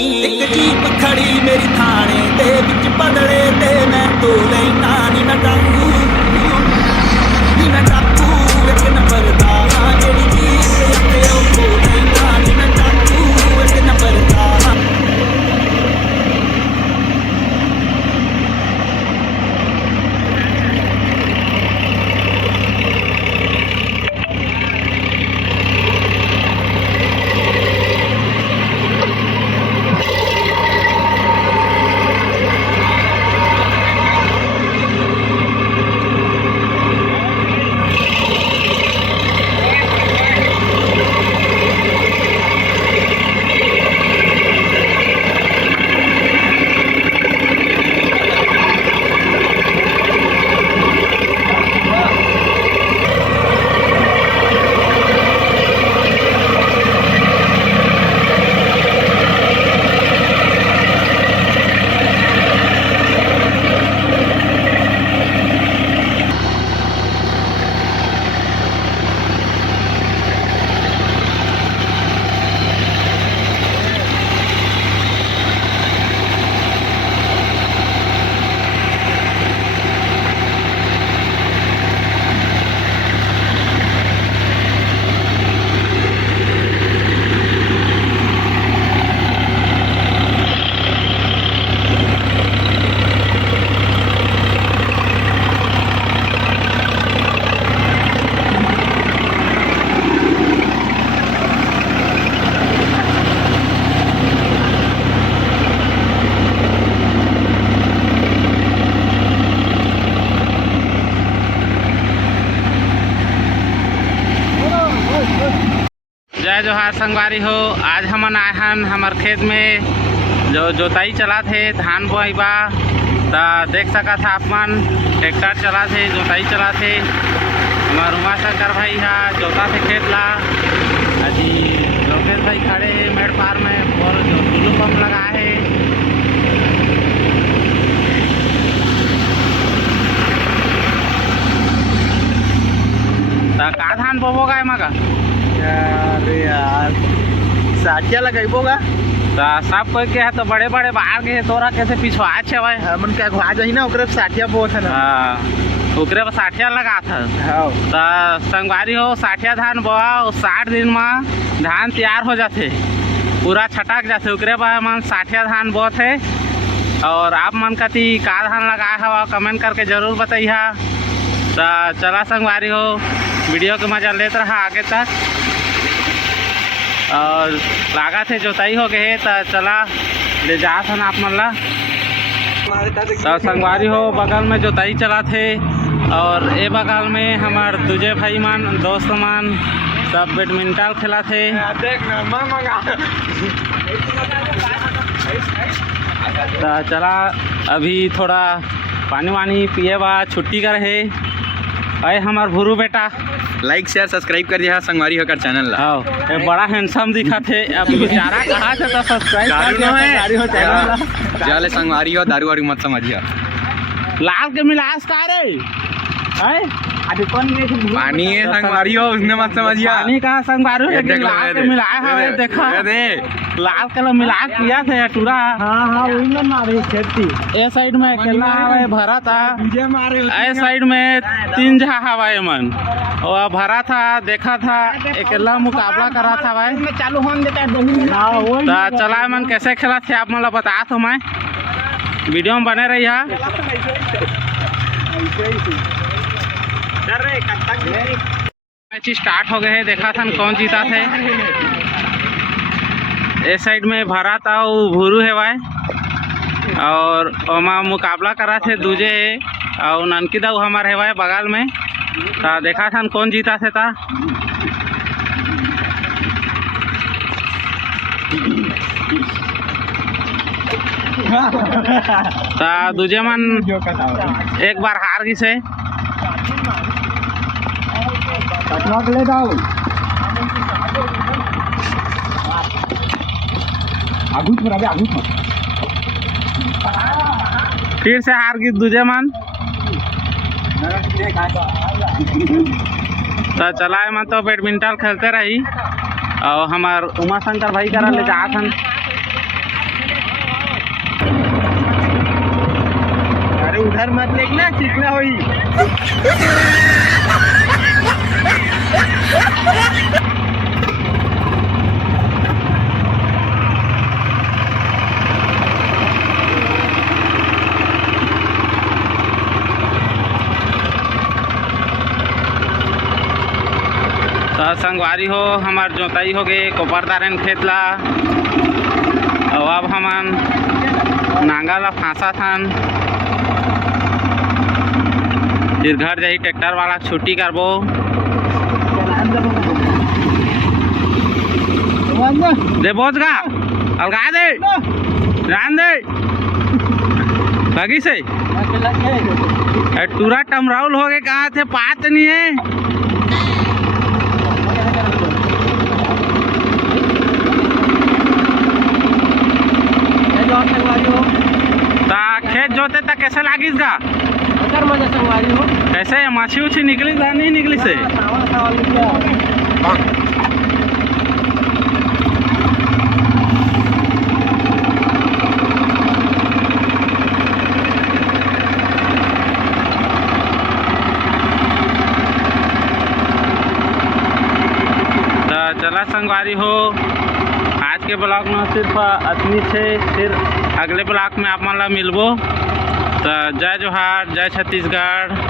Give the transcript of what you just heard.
एक जीप खड़ी मेरी थाने दे विच बदले ते मैं तो लेना नी मैं टांगू नी मैं टाकू एक नंबर दा जेड़ी जीप अते ओ तो लेना नी मैं टाकू एक नंबर दा। जय जोहार संगवारी हो। आज हमन आए हन हमार खेत में जो जोताई चला थे धान बोआई बा ता देख सका था आप मन ट्रैक्टर चला थे जोताई चला थे। हमार उमा शंकर भाई हा जोता थे खेत ला। अजी लोकेश भाई खड़े हैं मेड़ पार में और जो टुल्लू पंप लगा है। का धान बोबोगा एमा का? अरे यार साठिया लगाइबोगा सब कोई के है तो बड़े बड़े बाहर के है तोरा कैसे पिछवा छे भाई हमन क्या घुआ जाही ना ओकरे साठिया बोत है ना। ओकरे पर साठिया लगा था हां तो संगवारी हो साठिया धान बोआ 60 दिन में धान तैयार हो जाते पूरा छटक जाते। ओकरे बाद मन साठिया धान बोत है। और आप मन कति का धान लगाए हवा कमेंट करके जरूर बताइए। तो चला संगवारी हो वीडियो के मजा लेते रहा आगे तक। और लागा थे जोताई हो गए तो चला ले जा सन आप मन ला। तो संगवारी हो बगल में जोताई चला थे और ए बगल में हमार दूजे भाई मान दोस्त मान सब बैडमिंटन खेला थे। तो चला अभी थोड़ा पानी वानी पिए बा छुट्टी कर है। अरे हमार भुरू बेटा लाइक शेयर सब्सक्राइब कर दिया संगवारी होकर चैनल ला। हाँ ये बड़ा हैंडसम दिखा थे। अब बेचारा कहाँ से तो सब्सक्राइब कर दिया संगवारी हो चैनल ला। जाले संगवारी हो दारू वारू मत समझिए। लाल के मिलास का रे है अभी कौन पानी है संगवारी हो उसने मत समझिए। पानी का संगवारी हो लेकिन लाल के मिलाया है देखा लाल कलर मिला किया थे टूरा। हां वही ना मारे खेती ए साइड में अकेला हवा भरा था ए साइड में 3 जहा हवा मन और भरा था देखा था अकेला मुकाबला करा था भाई चालू होने देता है। तो चला मन कैसे खेला थे आप मतलब बता तो मैं वीडियो में बने रही है। मैच स्टार्ट हो गए है देखा था कौन जीता थे। इस साइड में भरा था वो भूरू है भाई और वहाँ मुकाबला करा थे दूजे है और ननकी दाऊ हमारे है भाई बगल में। तो देखा था कौन जीता थे था। तो दूजे मन एक बार हार गई से ले जाओ आगू फिर से हार गई दूजे मन। तो चला मन तो बैडमिंटन खेलते रही और हमार उमा शंकर भाई करा ले जात हन। घर मत लेना चिकना हुई तो संगवारी हो हमार जोताई हो गए कोपरदारन खेत ला। और अब हमन नांगा ला फांसा थन, फिर घर जाई ट्रैक्टर वाला छुट्टी करबो। दे बोझ गा अलगा दे जान दे लगी से टूरा टमराउल हो गए कहाँ थे पात नहीं है। खेत जोते तक कैसे लागिस गा कैसे माछी उछी निकली गा नहीं निकली से चला संगवारी हो आज के ब्लॉग में सिर्फ अतनी छे। फिर अगले ब्लॉग में आप मन ला मिलबो। तो जय जोहार, जय छत्तीसगढ़।